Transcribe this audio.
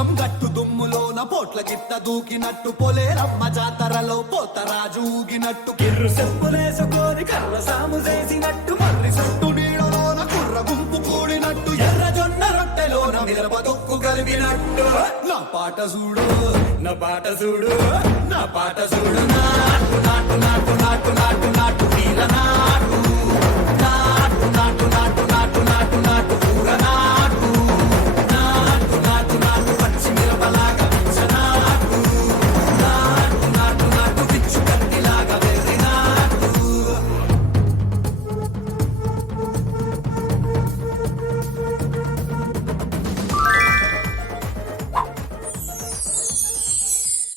పోచం గట్టు దుమ్ములోన పోట్ల గిట్ట దూకినట్టు పొలేరమ్మ జాతరలో పోతరాజు ఊగినట్టు కిర్రు చెప్పులేసుకొని కర్ర సాము చేసినట్టు మర్రి చుట్టూ నీడలోన కుర్ర గుంపు కూడినట్టు ఎర్ర జొన్న రొట్టెలోన మిరప దొక్కు కలిపినట్టు నా పాట చూడు నా పాట చూడు నా పాట చూడు నాటు నాటు నాటు నాటు నాటు నాటు వీరనా